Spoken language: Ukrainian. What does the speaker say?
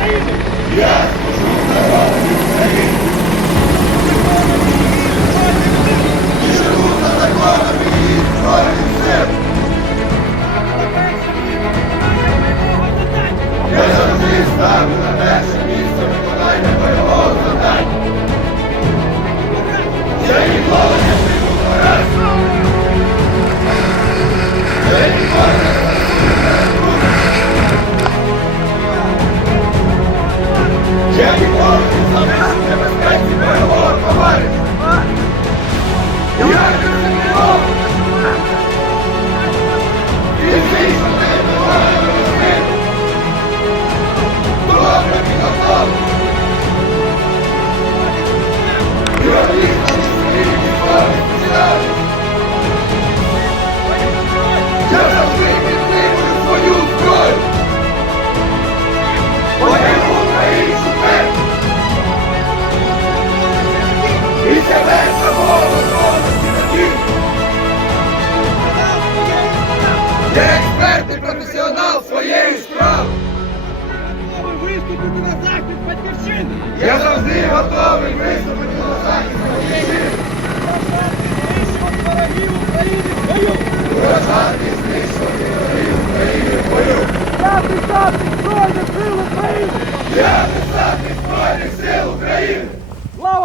України! Я служу народу України! І за законами і! Я завжди ставлю на перше Я ніколи і тебе самого родину. Я експерт і професіонал своєї справи. Виступити на захист батьківщини. Я завжди готовий виступити на захист батьківщини. Ворогів України в бою! України! Я писати Збройні